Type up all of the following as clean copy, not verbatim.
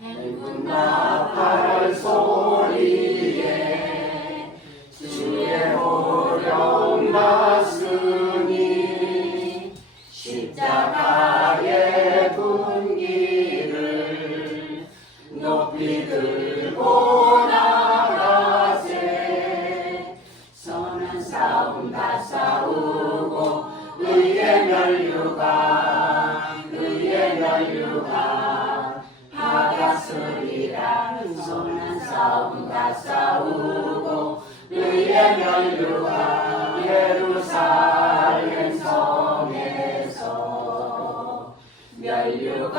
행군 나팔 소리에 주의 호령 났으니 십자가의 분기를 높이 들고 나가세. 선한 싸움 다 싸우고 의의 면류가 받았으리라. 선한 싸움 다 싸우고 의의 면류가 예루살렘 성에서 면류가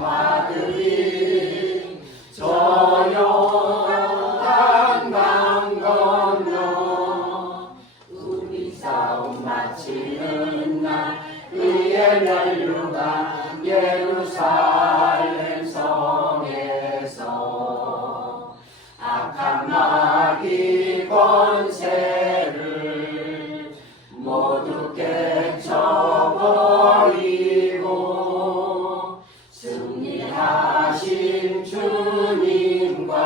아들이 저 요단강 건너 우리 싸움 마치는 날 의의 면류가 예루살렘 성에서 악한 마귀 권세를 모두 깨쳐버리고 승리하신 주님과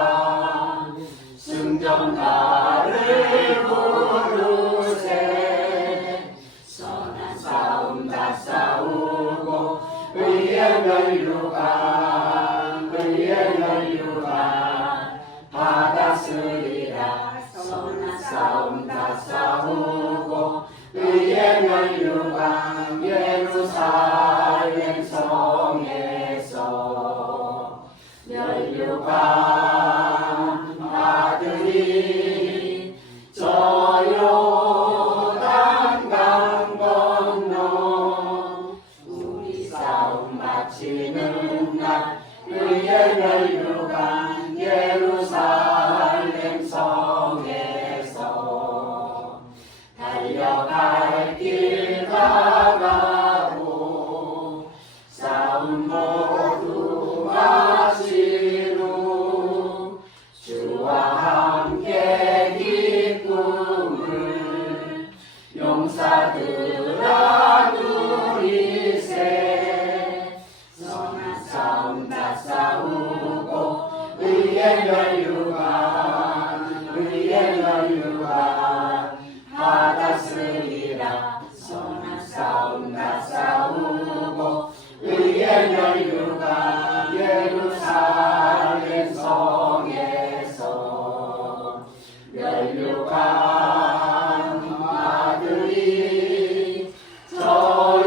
승전가를 부르세. 선한 싸움 다 싸우고 의의 면류가 받았으리라. 선한 싸움 다 싸우고 의의 면류가 예루살렘 성에서 면류가 아들이 저 요단강 건너 우리 싸움 마치는 날 의의 면류가 예루살렘 성에서 달려갈 길 가가고 싸움 모두 마치루 주와 함께 기쁨을 용사들아 누리세. 선한 싸움 다 싸우고 의의 면류가 받았으리라. 선한 싸움 다 싸우고 의의 면류가 예루살렘 성에서 면류가 아들이 저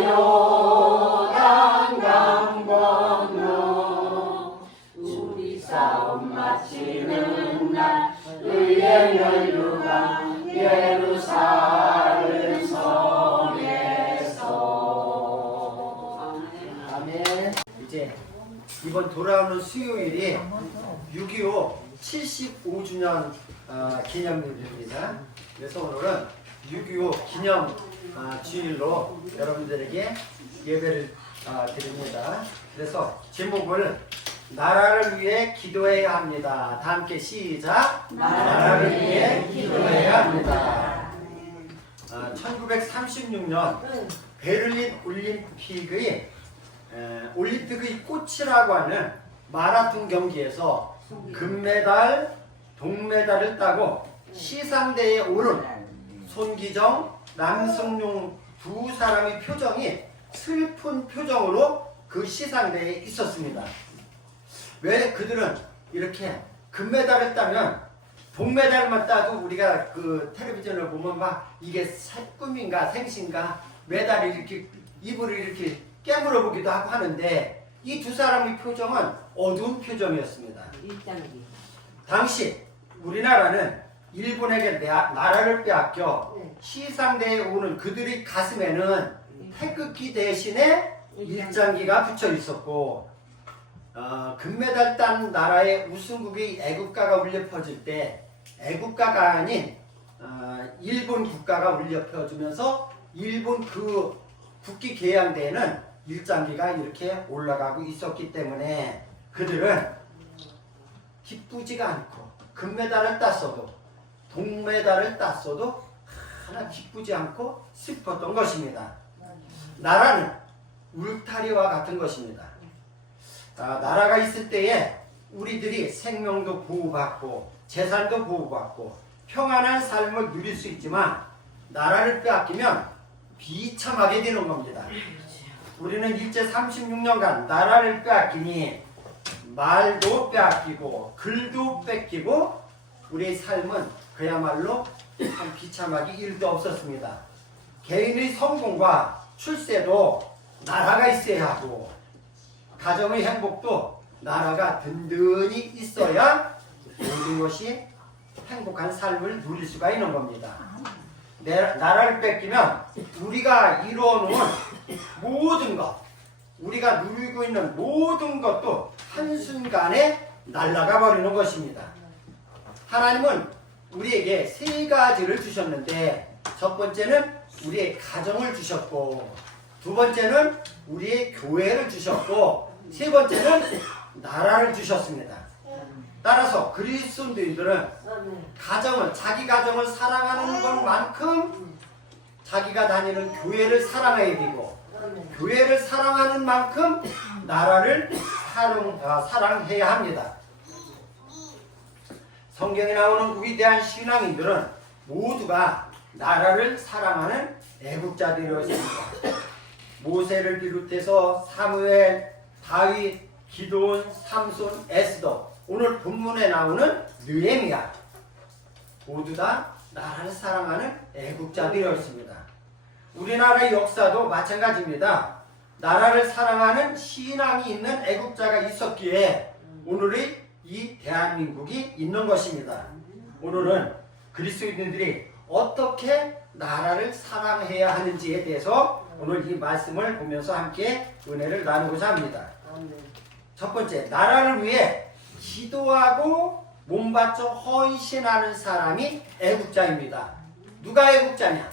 요단강 건너 우리 싸움 마치는 날 의의 면류가 예루살렘 성에서. 아멘. 이제 이번 돌아오는 수요일이 6.25 75주년 기념일입니다. 그래서 오늘은 6.25 기념 주일로 여러분들에게 예배를 드립니다. 그래서 제목을 나라를 위해 기도해야 합니다. 다 함께 시작. 나라를 위해 기도해야 합니다. 1936년 베를린 올림픽의 꽃이라고 하는 마라톤 경기에서 금메달, 동메달을 따고 시상대에 오른 손기정, 남승용 두 사람의 표정이 슬픈 표정으로 그 시상대에 있었습니다. 왜 그들은 이렇게 금메달을 따면 동메달만 따도 우리가 그 텔레비전을 보면 막 이게 꿈인가 생신가 메달이 이렇게 입을 이렇게 깨물어 보기도 하고 하는데 이 두 사람의 표정은 어두운 표정이었습니다. 당시 우리나라는 일본에게 나라를 빼앗겨 시상대에 오는 그들의 가슴에는 태극기 대신에 일장기가 붙여 있었고 금메달 딴 나라의 우승국의 애국가가 울려 퍼질 때 애국가가 아닌 일본 국가가 울려 퍼지면서 일본 그 국기 개양대에는 일장기가 이렇게 올라가고 있었기 때문에 그들은 기쁘지가 않고 금메달을 땄어도 동메달을 땄어도 하나 기쁘지 않고 슬펐던 것입니다. 나라는 울타리와 같은 것입니다. 나라가 있을 때에 우리들이 생명도 보호받고 재산도 보호받고 평안한 삶을 누릴 수 있지만 나라를 빼앗기면 비참하게 되는 겁니다. 우리는 일제 36년간 나라를 빼앗기니 말도 빼앗기고 글도 뺏기고 우리의 삶은 그야말로 참 비참하기 일도 없었습니다. 개인의 성공과 출세도 나라가 있어야 하고 가정의 행복도 나라가 든든히 있어야 모든 것이 행복한 삶을 누릴 수가 있는 겁니다. 나라를 뺏기면 우리가 이루어놓은 모든 것, 우리가 누리고 있는 모든 것도 한순간에 날아가 버리는 것입니다. 하나님은 우리에게 세 가지를 주셨는데 첫 번째는 우리의 가정을 주셨고 두 번째는 우리의 교회를 주셨고 세 번째는 나라를 주셨습니다. 따라서 그리스도인들은 가정을 자기 가정을 사랑하는 것만큼 자기가 다니는 교회를 사랑해야 되고 교회를 사랑하는 만큼 나라를 사랑해야 합니다. 성경에 나오는 위대한 신앙인들은 모두가 나라를 사랑하는 애국자들이었습니다. 모세를 비롯해서 사무엘, 다윗, 기드온, 삼손, 에스더, 오늘 본문에 나오는 느헤미야 모두 다 나라를 사랑하는 애국자들이었습니다. 우리나라의 역사도 마찬가지입니다. 나라를 사랑하는 신앙이 있는 애국자가 있었기에 오늘의 이 대한민국이 있는 것입니다. 오늘은 그리스도인들이 어떻게 나라를 사랑해야 하는지에 대해서 오늘 이 말씀을 보면서 함께 은혜를 나누고자 합니다. 첫 번째, 나라를 위해 기도하고 몸바쳐 헌신하는 사람이 애국자입니다. 누가 애국자냐?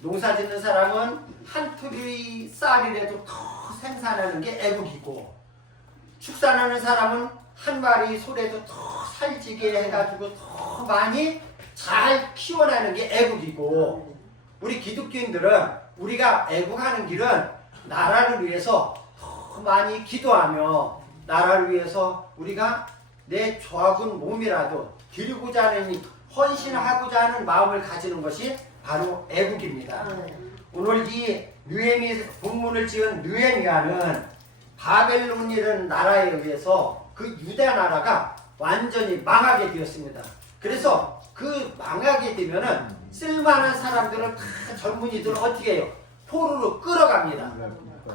농사 짓는 사람은 한 투리 쌀이라도 더 생산하는 게 애국이고 축산하는 사람은 한 마리 소라도 더 살찌게 해가지고 더 많이 잘 키워내는 게 애국이고 우리 기독교인들은 우리가 애국하는 길은 나라를 위해서 더 많이 기도하며 나라를 위해서 우리가 내 조합은 몸이라도 드리고자 하는 헌신하고자 하는 마음을 가지는 것이 바로 애국입니다. 오늘 이 느헤미 본문을 지은 느헤미야는 바벨론이라는 나라에 의해서 그 유다 나라가 완전히 망하게 되었습니다. 그래서 그 망하게 되면은 쓸만한 사람들은 다 젊은이들은 어떻게 해요? 포로로 끌어갑니다.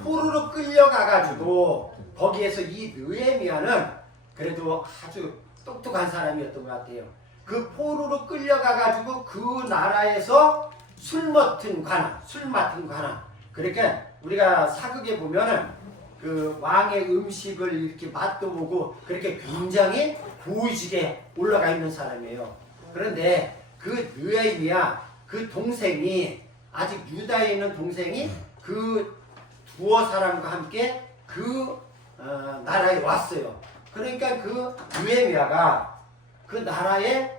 포로로 끌려가가지고 거기에서 이 느헤미야는 그래도 아주 똑똑한 사람이었던 것 같아요. 그 포로로 끌려가가지고 그 나라에서 술 맡은 관아. 그러니까 우리가 사극에 보면은 그 왕의 음식을 이렇게 맛도 보고 그렇게 굉장히 고위직에 올라가 있는 사람이에요. 그런데 그 느헤미야 그 동생이 아직 유다에 있는 동생이 그 두어 사람과 함께 그 나라에 왔어요. 그러니까 그 느헤미야가 그 나라에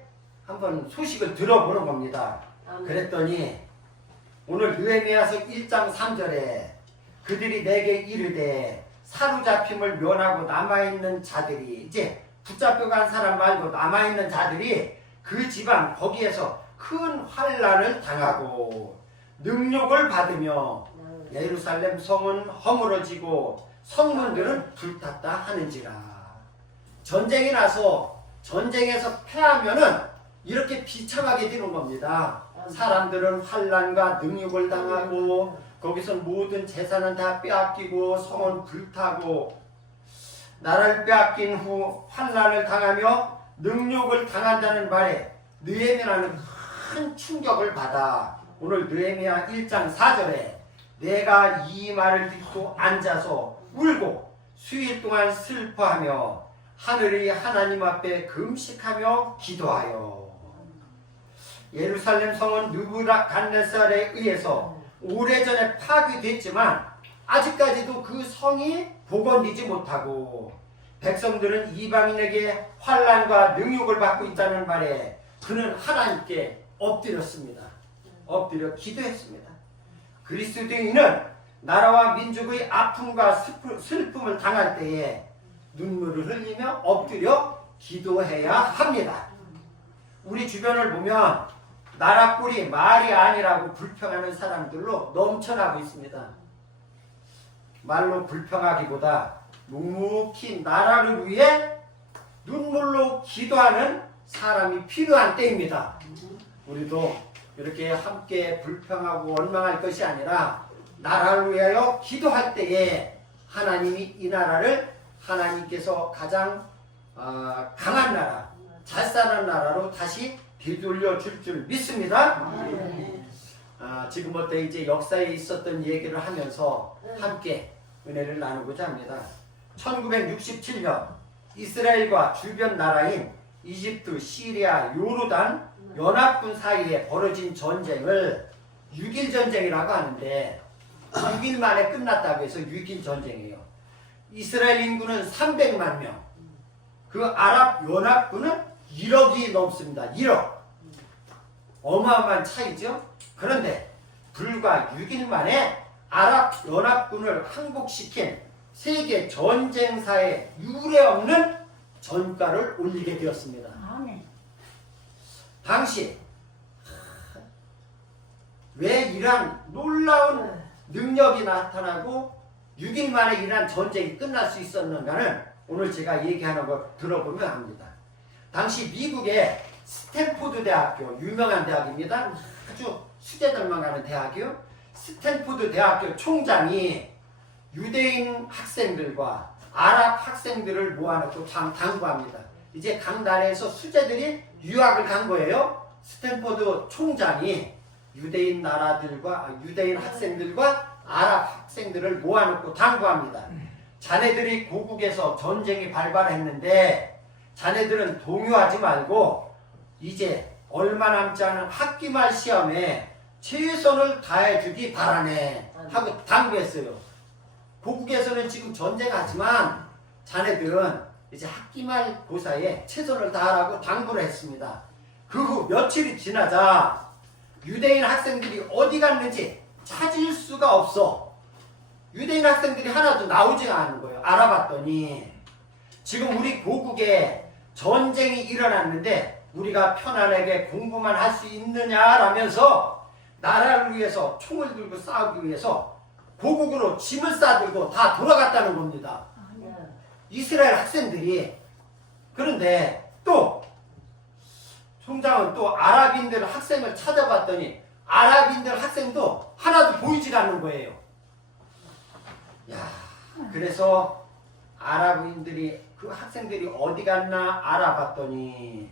한번 소식을 들어보는 겁니다. 그랬더니 오늘 느헤미야서 1장 3절에 그들이 내게 이르되 사로잡힘을 면하고 남아있는 자들이 이제 붙잡혀간 사람 말고 남아있는 자들이 그 지방 거기에서 큰 환난을 당하고 능욕을 받으며 예루살렘 성은 허물어지고 성문들은 불탔다 하는지라. 전쟁이 나서 전쟁에서 패하면은 이렇게 비참하게 되는 겁니다. 사람들은 환난과 능욕을 당하고 거기서 모든 재산은 다 빼앗기고 성은 불타고 나라를 빼앗긴 후 환난을 당하며 능욕을 당한다는 말에 느헤미야는 큰 충격을 받아 오늘 느헤미야 1장 4절에 내가 이 말을 듣고 앉아서 울고 수일 동안 슬퍼하며 하늘의 하나님 앞에 금식하며 기도하여 예루살렘 성은 느부갓네살에 의해서 오래전에 파괴됐지만 아직까지도 그 성이 복원되지 못하고 백성들은 이방인에게 환난과 능욕을 받고 있다는 말에 그는 하나님께 엎드렸습니다. 엎드려 기도했습니다. 그리스도인은 나라와 민족의 아픔과 슬픔을 당할 때에 눈물을 흘리며 엎드려 기도해야 합니다. 우리 주변을 보면 나라 꼴이 말이 아니라고 불평하는 사람들로 넘쳐나고 있습니다. 말로 불평하기보다 묵묵히 나라를 위해 눈물로 기도하는 사람이 필요한 때입니다. 우리도 이렇게 함께 불평하고 원망할 것이 아니라 나라를 위하여 기도할 때에 하나님이 이 나라를 하나님께서 가장 강한 나라, 잘 사는 나라로 다시 되돌려 줄 믿습니다. 지금부터 이제 역사에 있었던 얘기를 하면서 함께 은혜를 나누고자 합니다. 1967년 이스라엘과 주변 나라인 이집트, 시리아, 요르단 연합군 사이에 벌어진 전쟁을 6일 전쟁이라고 하는데 6일 만에 끝났다고 해서 6일 전쟁이에요. 이스라엘 인구는 300만 명, 그 아랍 연합군은 1억이 넘습니다. 1억. 어마어마한 차이죠. 그런데 불과 6일 만에 아랍 연합군을 항복시킨 세계 전쟁사에 유례없는 전가를 올리게 되었습니다. 당시 왜 이러한 놀라운 능력이 나타나고 6일 만에 이러한 전쟁이 끝날 수 있었는가는 오늘 제가 얘기하는 거 들어보면 합니다. 당시 미국의 스탠포드 대학교, 유명한 대학입니다. 아주 수재들만 가는 대학이요. 스탠포드 대학교 총장이 유대인 학생들과 아랍 학생들을 모아놓고 당부합니다. 이제 각 나라에서 수재들이 유학을 간 거예요. 스탠포드 총장이 유대인 학생들과 아랍 학생들을 모아놓고 당부합니다. 자네들이 고국에서 전쟁이 발발했는데 자네들은 동요하지 말고 이제 얼마 남지 않은 학기말 시험에 최선을 다해주기 바라네 하고 당부했어요. 고국에서는 지금 전쟁하지만 자네들은 이제 학기말 고사에 최선을 다하라고 당부를 했습니다. 그 후 며칠이 지나자 유대인 학생들이 어디 갔는지 찾을 수가 없어. 유대인 학생들이 하나도 나오지 않은 거예요. 알아봤더니 지금 우리 고국에 전쟁이 일어났는데 우리가 편안하게 공부만 할 수 있느냐라면서 나라를 위해서 총을 들고 싸우기 위해서 고국으로 짐을 싸들고 다 돌아갔다는 겁니다. 이스라엘 학생들이. 그런데 또 총장은 또 아랍인들 학생을 찾아봤더니 아랍인들 학생도 하나도 보이질 않는 거예요. 그래서 아랍인들이 그 학생들이 어디 갔나 알아봤더니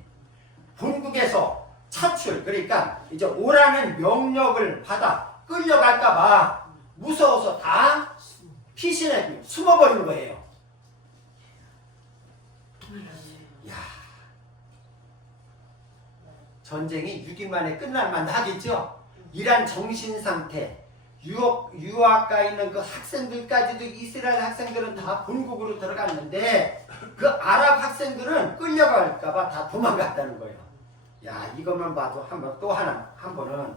본국에서 차출, 그러니까 이제 오라는 명령을 받아 끌려갈까봐 무서워서 다 피신해 숨어버린 거예요. 전쟁이 6일 만에 끝날 만하겠죠. 이란 정신 상태, 유학가 있는 그 학생들까지도 이스라엘 학생들은 다 본국으로 들어갔는데 그 아랍 학생들은 끌려갈까봐 다 도망갔다는 거예요. 이것만 봐도 한 번은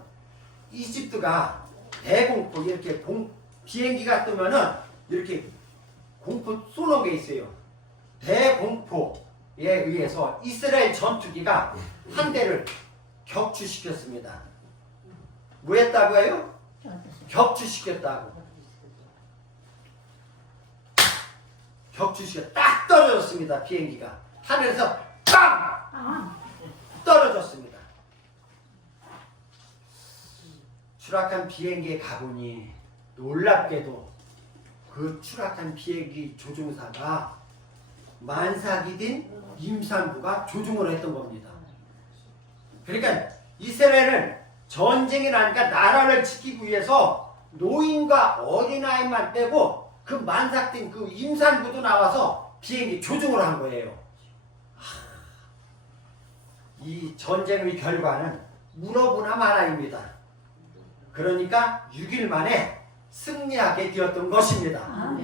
이집트가 대공포 이렇게 비행기가 뜨면은 이렇게 공포 쏘는 게 있어요. 대공포에 의해서 이스라엘 전투기가 한 대를 격추시켰습니다. 뭐 했다고 해요? 격추시켰다고. 딱 떨어졌습니다. 비행기가 하늘에서 빵 떨어졌습니다. 추락한 비행기에 가보니 놀랍게도 그 추락한 비행기 조종사가 만삭이 된 임산부가 조종을 했던 겁니다. 그러니까 이스라엘은 전쟁이 나니까 나라를 지키기 위해서 노인과 어린아이만 빼고 그 만삭된 그 임산부도 나와서 비행기 조종을 한 거예요. 이 전쟁의 결과는 물어보나 마나입니다. 그러니까 6일 만에 승리하게 되었던 것입니다.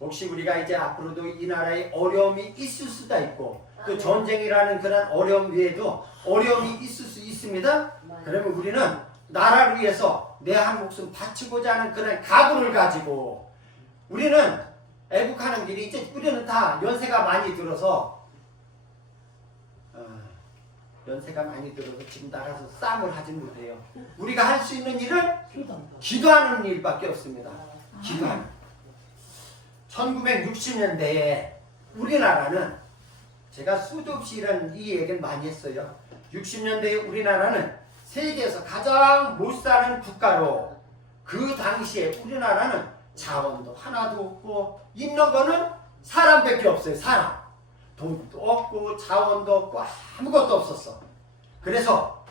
혹시 우리가 이제 앞으로도 이 나라에 어려움이 있을 수도 있고 또 전쟁이라는 그런 어려움 외에도 어려움이 있을 수 있습니다. 그러면 우리는 나라를 위해서 내 한 목숨 바치고자 하는 그런 각오를 가지고 우리는 애국하는 길이 이제 우리는 다 연세가 많이 들어서 지금 나가서 싸움을 하지 못해요. 우리가 할 수 있는 일은 기도하는 일밖에 없습니다. 기도하는. 1960년대에 우리나라는 제가 수도 없이 이 얘기를 많이 했어요. 60년대에 우리나라는 세계에서 가장 못 사는 국가로 그 당시에 우리나라는 자원도 하나도 없고 있는 거는 사람밖에 없어요. 사람. 돈도 없고 자원도 없고 아무것도 없었어. 그래서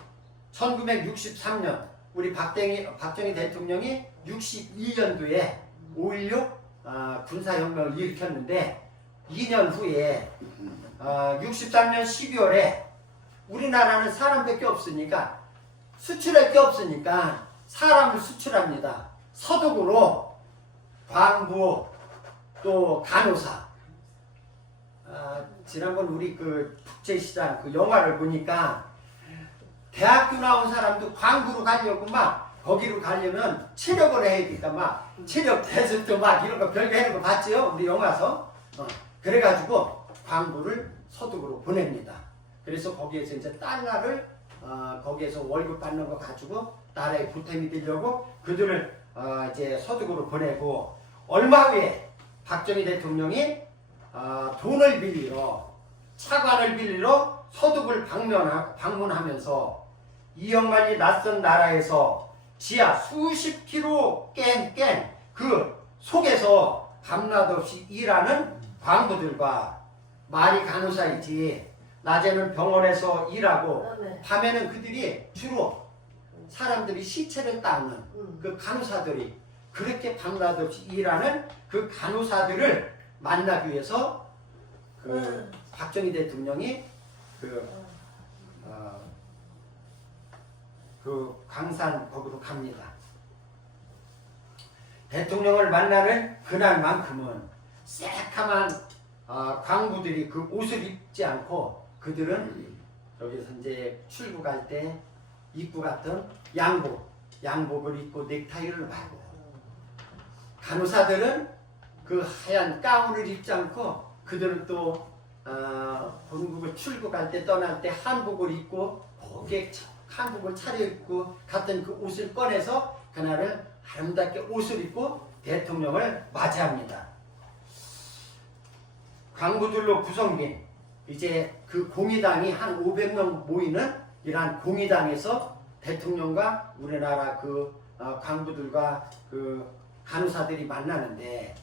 1963년 우리 박정희 대통령이 61년도에 5.16 군사혁명을 일으켰는데 2년 후에 63년 12월에 우리나라는 사람밖에 없으니까 수출할 게 없으니까 사람을 수출합니다. 서독으로 광부 또 간호사. 지난번 우리 그 국제시장 그 영화를 보니까 대학교 나온 사람도 광부로 가려고 막 거기로 가려면 체력을 해야 되니까 막 체력 테스트 막 이런 거 별거 하는 거 봤지요? 우리 영화에서. 그래가지고 광부를 서독으로 보냅니다. 그래서 거기에서 이제 달러를 거기에서 월급 받는 거 가지고 나라에 보탬이 되려고 그들을 이제 서독으로 보내고 얼마 후에 박정희 대통령이 돈을 빌리러 차관을 빌리러 서독을 방문하면서 이영만이 낯선 나라에서 지하 수십 킬로 깬 그 속에서 밤낮 없이 일하는 광부들과 말이 간호사이지 낮에는 병원에서 일하고 밤에는 그들이 주로 사람들이 시체를 닦는 그 간호사들이 그렇게 밤낮 없이 일하는 그 간호사들을 만나기 위해서 그 박정희 대통령이 그 광산 거기로 갑니다. 대통령을 만나는 그날만큼은 새카만 광부들이 그 옷을 입지 않고 그들은 여기서 이제 출국할 때 입고 갔던 양복을 입고 넥타이를 하고 간호사들은 그 하얀 가운을 입지 않고 그들은 또 본국을 출국할 때 떠날 때 한복을 입고 거기에 한복을 차려입고 갔던 그 옷을 꺼내서 그날은 아름답게 옷을 입고 대통령을 맞이합니다. 광부들로 구성된 이제 그 공의당이 한 500명 모이는 이러한 공의당에서 대통령과 우리나라 그 광부들과 그 간호사들이 만나는데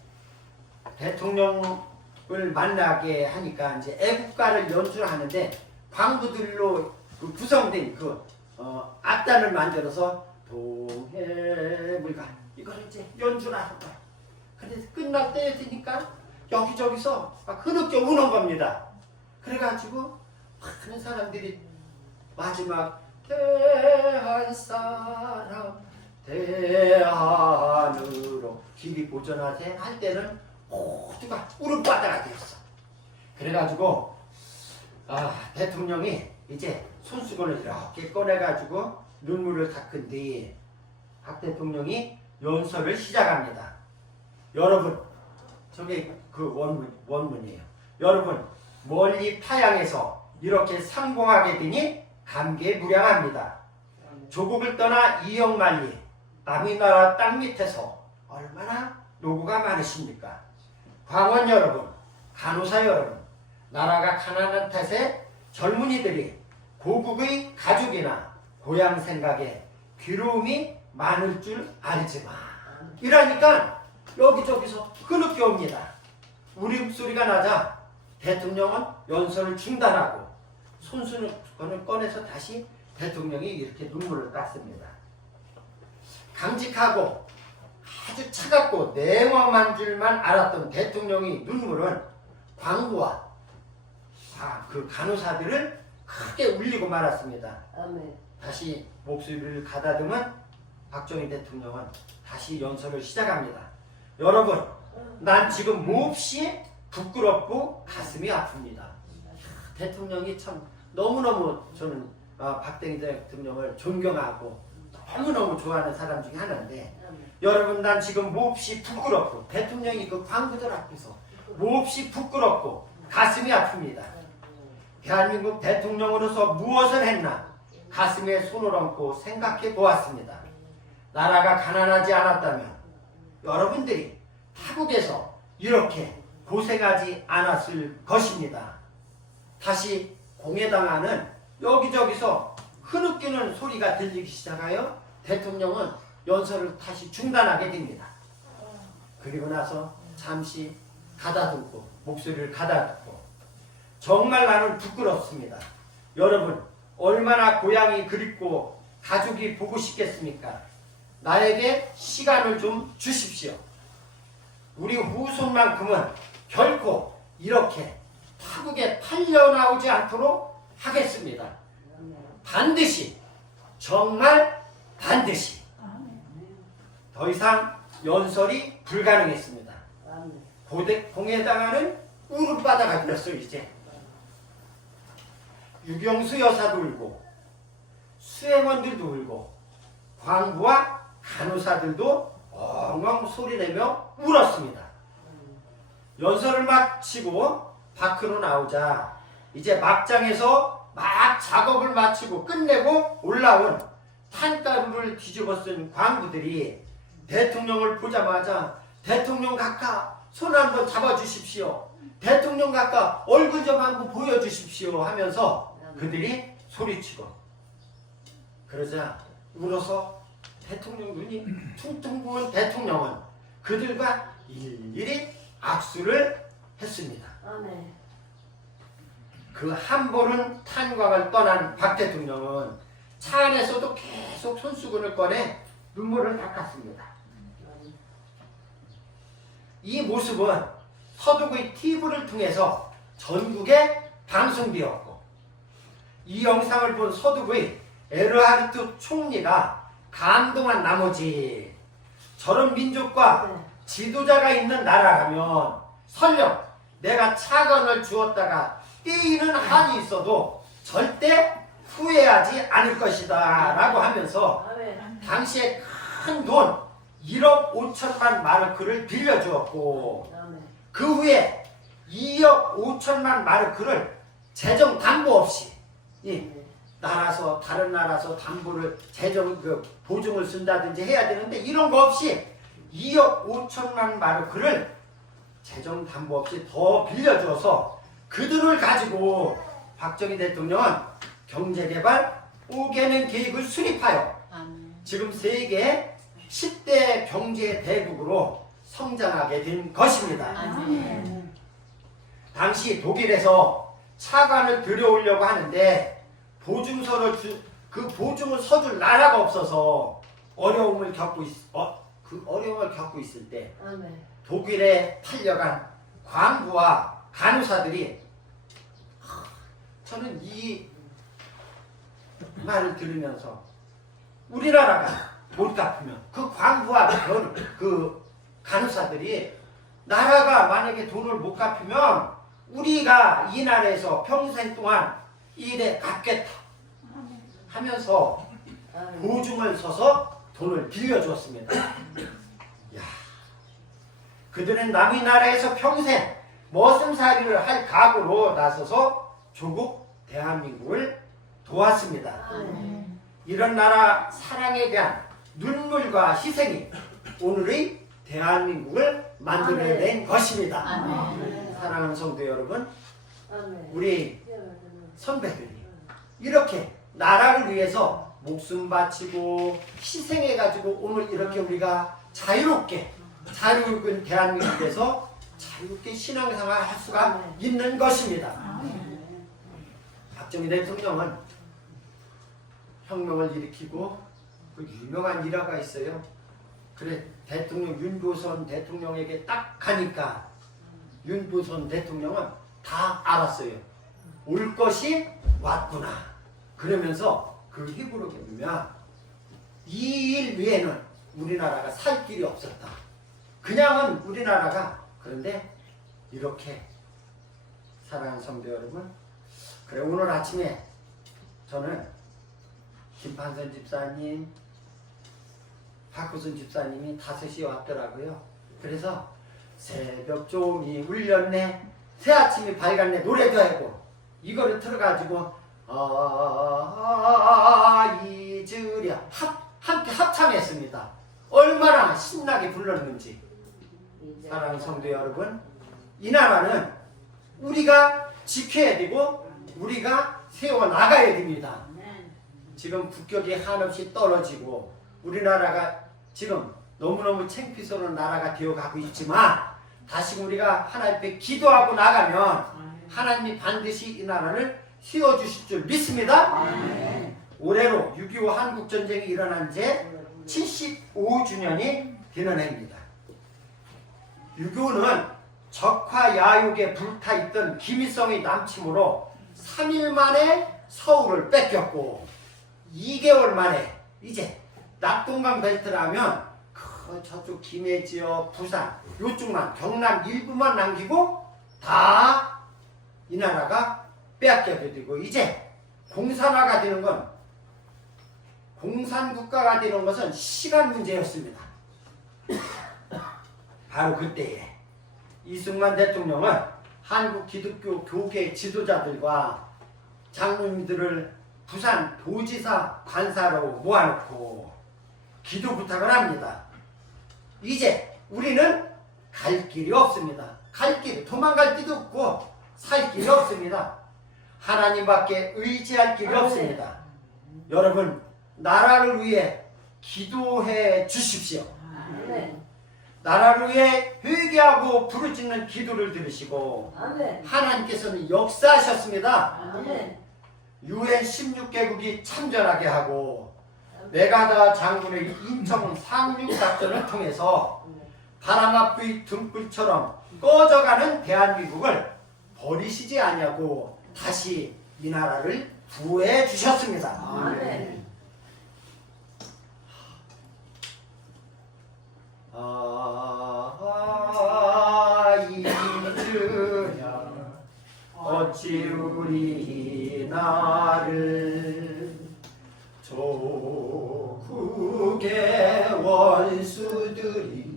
대통령을 만나게 하니까 이제 애국가를 연주하는데 광부들로 그 구성된 그 악단을 만들어서 동해물가 이걸 이제 연주를 하는 거야. 근데 끝날 때 되니까 여기저기서 막 흐느껴 우는 겁니다. 그래가지고 많은 사람들이 마지막 대한 사람 대한으로 길이 보전하세 할 때는 모두가 울음바다가 되었어. 그래가지고 대통령이 이제 손수건을 이렇게 꺼내가지고 눈물을 닦은 뒤 박 대통령이 연설을 시작합니다. 여러분, 저게 그 원문이에요. 여러분, 멀리 타양에서 이렇게 상봉하게 되니 감개무량합니다. 조국을 떠나 이영만리 남의 나라 땅 밑에서 얼마나 노고가 많으십니까? 광원 여러분, 간호사 여러분, 나라가 가난한 탓에 젊은이들이 고국의 가족이나 고향 생각에 괴로움이 많을 줄 알지만 이러니까 여기저기서 흐느껴 옵니다. 울음소리가 나자 대통령은 연설을 중단하고 손수건을 꺼내서 다시 대통령이 이렇게 눈물을 닦습니다. 강직하고 아주 차갑고 냉엄한 줄만 알았던 대통령의 눈물은 광부와 그 간호사들을 크게 울리고 말았습니다. 아멘. 다시 목소리를 가다듬은 박정희 대통령은 다시 연설을 시작합니다. 여러분, 난 지금 몹시 부끄럽고 가슴이 아픕니다. 대통령이 참 너무너무 저는 박정희 대통령을 존경하고 너무너무 좋아하는 사람 중에 하나인데 여러분 난 지금 몹시 부끄럽고 대통령이 그 광부들 앞에서 몹시 부끄럽고 가슴이 아픕니다. 대한민국 대통령으로서 무엇을 했나 가슴에 손을 얹고 생각해 보았습니다. 나라가 가난하지 않았다면 여러분들이 타국에서 이렇게 고생하지 않았을 것입니다. 다시 공해당하는 여기저기서 흐느끼는 소리가 들리기 시작하여 대통령은 연설을 다시 중단하게 됩니다. 그리고 나서 잠시 가다듬고 목소리를 가다듬고 정말 나는 부끄럽습니다. 여러분 얼마나 고향이 그립고 가족이 보고 싶겠습니까? 나에게 시간을 좀 주십시오. 우리 후손만큼은 결코 이렇게 타국에 팔려나오지 않도록 하겠습니다. 반드시 정말 반드시 더 이상 연설이 불가능했습니다. 공해당하는 울음바다가 되었어요. 이제 유경수 여사도 울고 수행원들도 울고 광부와 간호사들도 엉엉 소리내며 울었습니다. 연설을 마치고 밖으로 나오자 이제 막장에서 막 작업을 마치고 끝내고 올라온 탄가루를 뒤집어 쓴 광부들이 대통령을 보자마자 대통령 각하 손 한번 잡아주십시오. 대통령 각하 얼굴 좀 한번 보여주십시오 하면서 그들이 소리치고 그러자 울어서 대통령 눈이 퉁퉁 부은 대통령은 그들과 일일이 악수를 했습니다. 그 한 보는 탄광을 떠난 박 대통령은 차 안에서도 계속 손수건을 꺼내 눈물을 닦았습니다. 이 모습은 서독의 TV를 통해서 전국에 방송되었고 이 영상을 본 서독의 에르하르트 총리가 감동한 나머지 저런 민족과 지도자가 있는 나라라면 설령 내가 차관을 주었다가 떼이는 한이 있어도 절대 후회하지 않을 것이다 라고 하면서 당시에 큰 돈 1억 5천만 마르크를 빌려주었고 그 후에 2억 5천만 마르크를 재정 담보 없이 나라서 다른 나라서 담보를 재정 보증을 쓴다든지 해야 되는데 이런 거 없이 2억 5천만 마르크를 재정 담보 없이 더 빌려줘서 그들을 가지고 박정희 대통령은 경제개발 5개년 계획을 수립하여 지금 세계 10대 경제 대국으로 성장하게 된 것입니다. 당시 독일에서 차관을 들여오려고 하는데 그 보증을 서줄 나라가 없어서 어려움을 겪고 있을 때 독일에 팔려간 광부와 간호사들이 저는 이 말을 들으면서 우리나라가 못 갚으면 그 광부와 그 간호사들이 나라가 만약에 돈을 못 갚으면 우리가 이 나라에서 평생 동안 일에 갚겠다 하면서 보증을 서서 돈을 빌려주었습니다. 야, 그들은 남의 나라에서 평생 머슴살이를 할 각오로 나서서 조국 대한민국을 도왔습니다. 이런 나라 사랑에 대한 눈물과 희생이 오늘의 대한민국을 만들어낸 것입니다. 사랑하는 성도 여러분, 우리 선배들이 이렇게 나라를 위해서 목숨 바치고 희생해가지고 오늘 이렇게 우리가 자유롭게 대한민국에서 자유롭게 신앙생활을 할 수가 있는 것입니다. 박정희 대통령은 혁명을 일으키고 그 유명한 일화가 있어요. 그래 대통령 윤보선 대통령에게 딱 가니까 윤보선 대통령은 다 알았어요. 올 것이 왔구나. 그러면서 그 히브리어에 보면 이 일 위에는 우리나라가 살 길이 없었다. 그냥은 우리나라가 그런데 이렇게 사랑하는 성도 여러분, 그래 오늘 아침에 저는 김판선 집사님, 박구순 집사님이 5시에 왔더라고요. 그래서 새벽 종이 울렸네, 새 아침이 밝았네 노래도 하고 이거를 틀어가지고 잊으랴 함께 합창했습니다. 얼마나 신나게 불렀는지. 사랑하는 성도 여러분, 이 나라는 우리가 지켜야 되고 우리가 세워나가야 됩니다. 지금 국격이 한없이 떨어지고 우리나라가 지금 너무너무 창피스러운 나라가 되어가고 있지만 다시 우리가 하나님 앞에 기도하고 나가면 하나님이 반드시 이 나라를 세워주실 줄 믿습니다. 올해로 6.25 한국전쟁이 일어난 지 75주년이 되는 해입니다. 6.25는 적화 야욕에 불타있던 김일성의 남침으로 3일 만에 서울을 뺏겼고 2개월 만에 이제 낙동강 벨트라면 저쪽 김해지역, 부산 요쪽만 경남 일부만 남기고 다 이 나라가 빼앗겨야 되고 이제 공산화가 되는 건 공산국가가 되는 것은 시간 문제였습니다. 바로 그때에 이승만 대통령은 한국 기독교 교계 지도자들과 장로님들을 부산 도지사 관사로 모아놓고 기도 부탁을 합니다. 이제 우리는 갈 길이 없습니다. 도망갈 길도 없고 살 길이 없습니다. 하나님밖에 의지할 길이 없습니다. 여러분, 나라를 위해 기도해 주십시오. 나라를 위해 회개하고 부르짖는 기도를 들으시고 하나님께서는 역사하셨습니다. UN 16개국이 참전하게 하고 메가다 장군의 인천 상륙작전을 통해서 바람 앞의 등불처럼 꺼져가는 대한민국을 버리시지 아니하고 다시 이 나라를 구해 주셨습니다. 잊으랴 어찌 우리 나를 조국의 원수들이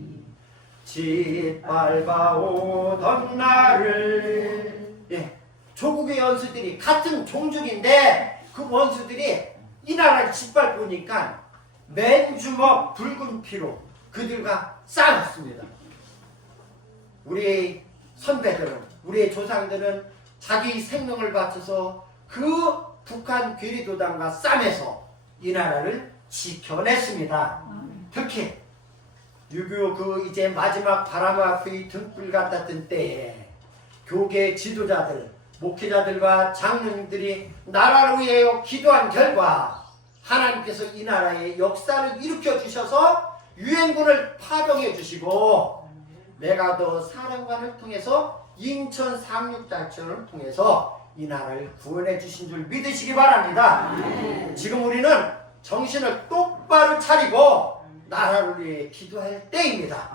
짓밟아오던 나를. 조국의 원수들이 같은 종족인데 그 원수들이 이 나라를 짓밟으니까 맨주먹 붉은 피로 그들과 싸웠습니다. 우리의 선배들은, 우리의 조상들은 자기 생명을 바쳐서 그 북한 괴리도당과 싸매서 이 나라를 지켜냈습니다. 특히 6.25 그 이제 마지막 바람 앞의 등불 같았던 때에 교계 지도자들, 목회자들과 장로님들이 나라를 위해 기도한 결과 하나님께서 이 나라의 역사를 일으켜 주셔서 유엔군을 파병해 주시고 메가더 사령관을 통해서 인천 상륙작전을 통해서 이 나라를 구원해 주신 줄 믿으시기 바랍니다. 지금 우리는 정신을 똑바로 차리고 나라를 위해 기도할 때입니다.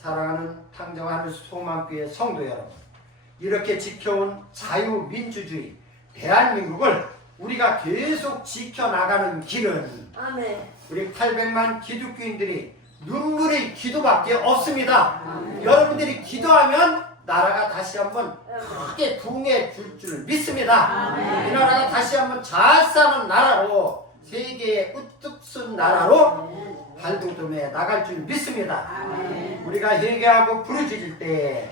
사랑하는 탕정하는 소망교회 성도 여러분, 이렇게 지켜온 자유민주주의 대한민국을 우리가 계속 지켜나가는 길은 우리 800만 기독교인들이 눈물의 기도밖에 없습니다. 여러분들이 기도하면 나라가 다시 한번 크게 부흥해 줄 줄 믿습니다. 이 나라가 다시 한번 잘 사는 나라로, 세계의 우뚝 선 나라로 발돋움해 나갈 줄 믿습니다. 우리가 회개하고 부르짖을 때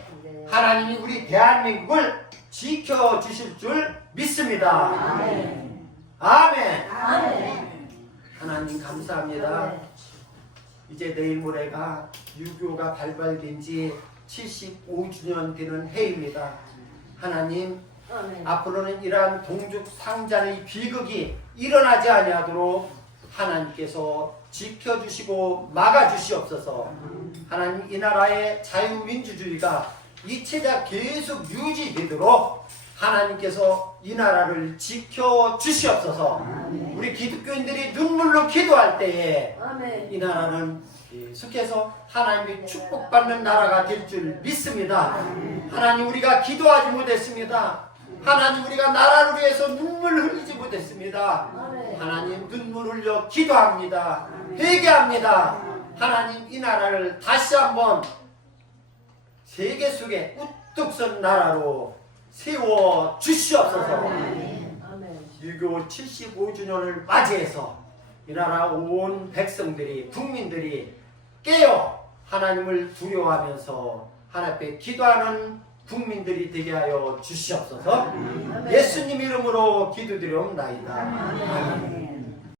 하나님이 우리 대한민국을 지켜주실 줄 믿습니다. 아멘. 하나님 감사합니다. 이제 내일 모레가 6.25가 발발된 지 75주년 되는 해입니다. 하나님, 앞으로는 이러한 동족 상잔의 비극이 일어나지 아니하도록 하나님께서 지켜주시고 막아주시옵소서. 하나님, 이 나라의 자유민주주의가 이체자 계속 유지되도록 하나님께서 이 나라를 지켜주시옵소서. 우리 기독교인들이 눈물로 기도할 때에 이 나라는 계속해서 하나님의 축복받는 나라가 될 줄 믿습니다. 하나님, 우리가 기도하지 못했습니다. 하나님, 우리가 나라를 위해서 눈물 흘리지 못했습니다. 하나님, 눈물 흘려 기도합니다. 회개합니다. 하나님 이 나라를 다시 한번 세계 속에 우뚝 선 나라로 세워 주시옵소서. 6.25 75주년을 맞이해서 이 나라 온 백성들이 국민들이 깨어 하나님을 두려워하면서 하나님 앞에 기도하는 국민들이 되게 하여 주시옵소서. 예수님 이름으로 기도드리옵나이다. 아멘.